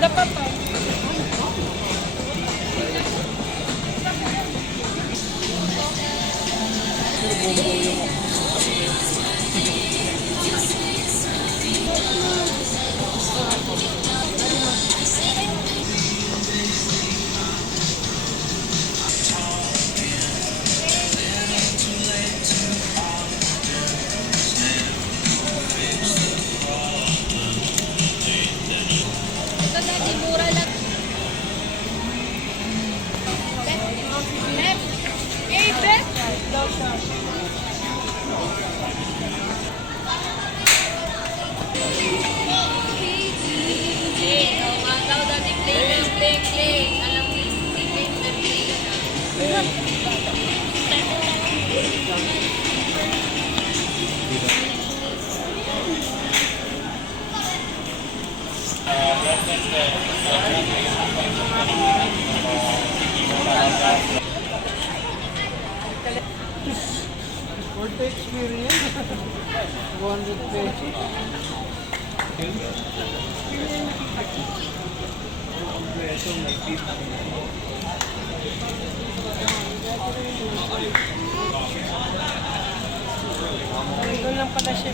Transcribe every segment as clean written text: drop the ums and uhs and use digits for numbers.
Dapat pa. Ito dati mura lang. Left. Eh, left. Eh, oh, mga tao dati play. Alam mo yung play na. For the experience, 200 pesos. Doon lang pala siya.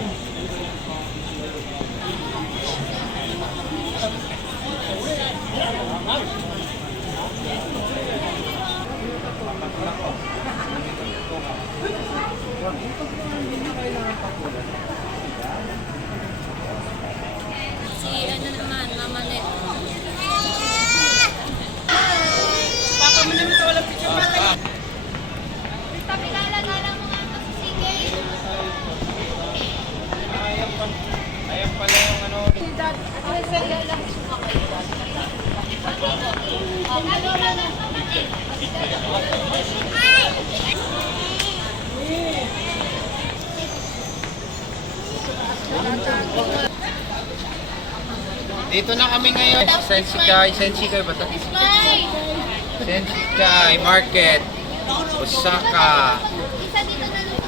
Si ano naman, Mama Net. Papa mo naman ito, walang picture pa. Pakilala nga lang mga kasusigay. Ayan pala yung ano. Dito na kami ngayon. Sensikai ba ito? Sensikai Market, Osaka. Isa dito na lang.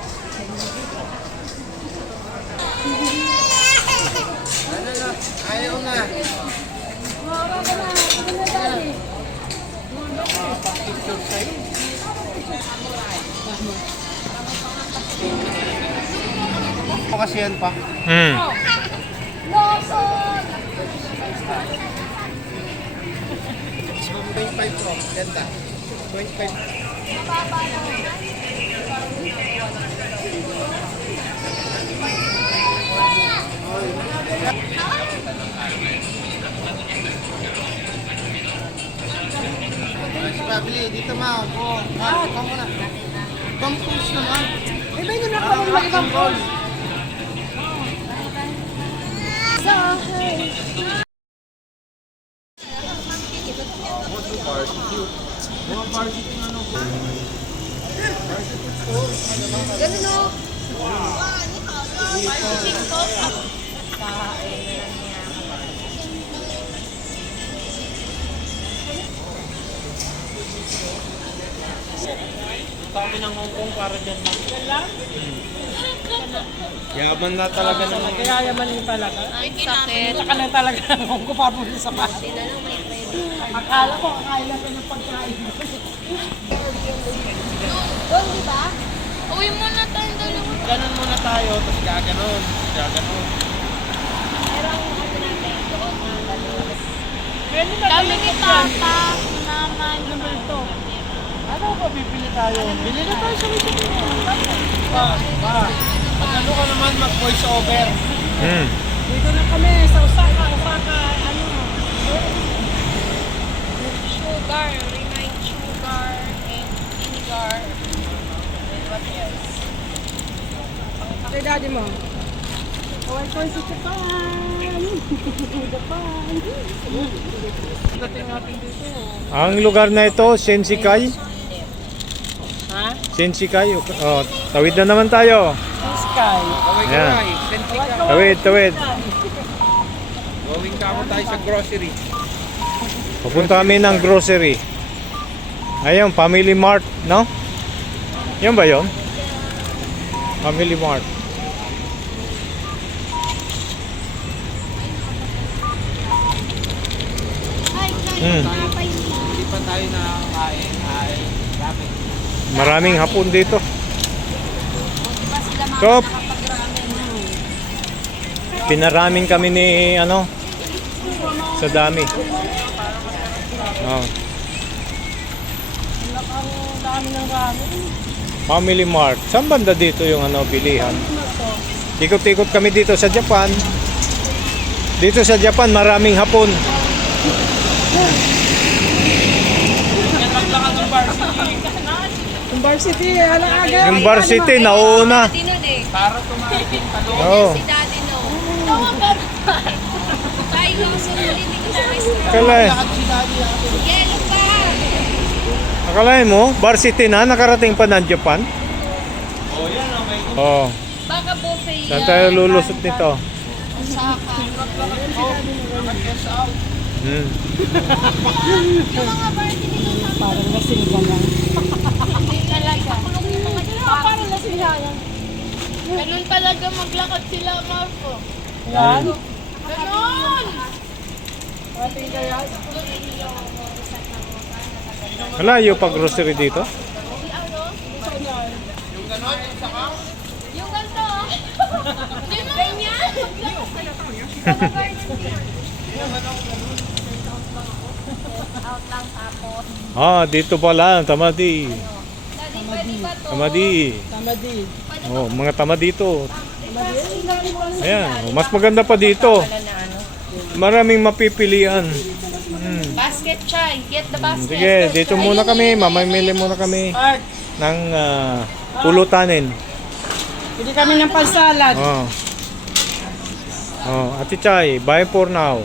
Ano na? Ayaw na. Picture sa'yo. Ako kasi yan pa. 25 Pro. Ganda. 25. Si Pabli, dito ma. Ikaw muna. Ibang pulse naman. May ba yun na ako ng ibang call? Barbecue. Mga barbecue ano po? Ganun o. Kami ng Hong Kong para dyan lang. Yaman na talaga naman. Kaya yaman yung talaga. Ay, sakit. Saka na talaga ang ko para sa pati. Sila lang may pwede. Akala ko kakaila ko ng pagkain. Doon, di ba? Uwi muna tayong dalawa. Ganon muna tayo, tapos gaganon. Gaganon. Pero ang ano natin, doon na dalawa. Pwede ba Kami ni Papa, naman. number 2? Ano ba bibili tayo? Bili na tayo sa Wikipedia. Pag ano ka naman mag-voice over. Dito na kami sa Osaka. Ano? Sugar, remind sugar, and vinegar. And what else? Kay daddy mo. Kaway ko sa Japan. Japan. Dating natin dito. Ang lugar na ito, Sensikai. Ha? Sensikai. Oh, tawid na naman tayo. Sky. Kaway-kaway. Sensikai. Tawid. Going kamo tayo sa grocery. Pupunta kami ng grocery. Ayun, Family Mart, no? Yan ba yun? Family Mart. Hmm. Hindi pa tayo nakakain. Ay, ramen. Maraming hapon dito. Buti pa sila mga So, nakapag-ramen. pinaraming kami ni ano sa dami. Oh. Ang dami ng ramen. Family Mart. Saan banda dito yung ano bilihan? Ikot-ikot kami dito sa Japan. Dito sa Japan maraming hapon. Yung varsity, alang aga. Yung varsity nauna. Daddy nun eh. Para tumating talo. Oh. Si daddy no. Tayo lang sa hindi ko sa restaurant. Kalay. Yellow pa. Akalain mo, varsity na nakarating pa ng Japan. Oh, Baka buffet saan tayo lulusot nito? Osaka. Hmm. Yung mga party nito sa Parang lasing ka na. hindi talaga. Yung mga Parang lasing ka na. ganun talaga maglakad sila, Marco. Yan. Ganun! Ating kaya. Malayo pa grocery dito. Yung ganito. Di ba? Ganyan. Out lang tapos. Ah, dito pala, tamadi. Daddy, pwede ba to? Tamadi. Tama din. Oh, mga tama dito. Ayan, oh, mas maganda pa dito. Maraming mapipilian. Hmm. Basket chai. Get the basket. Sige, dito muna kami. Mamimili muna kami Art, ng pulutanin. pili kami ng pansalad. Oh. Oh, Ate Chay, bye for now.